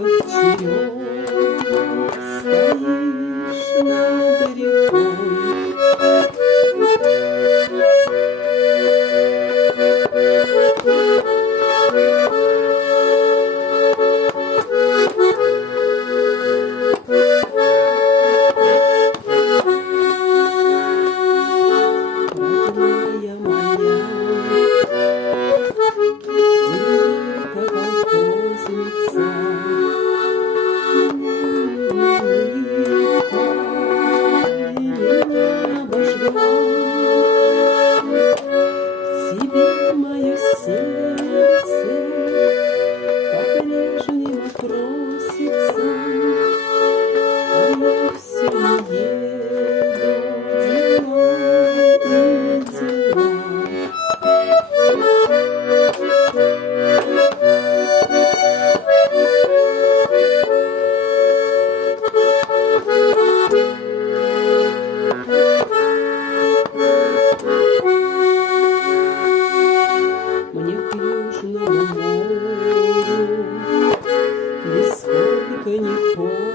как черёнок, стоишь над рекой. Родная моя, девка колхозница, улыбка меня обожгла. К тебе мое сердце по-прежнему просится, а я все не еду, дела и дела. Мне к Южному морю нисколько не хочется.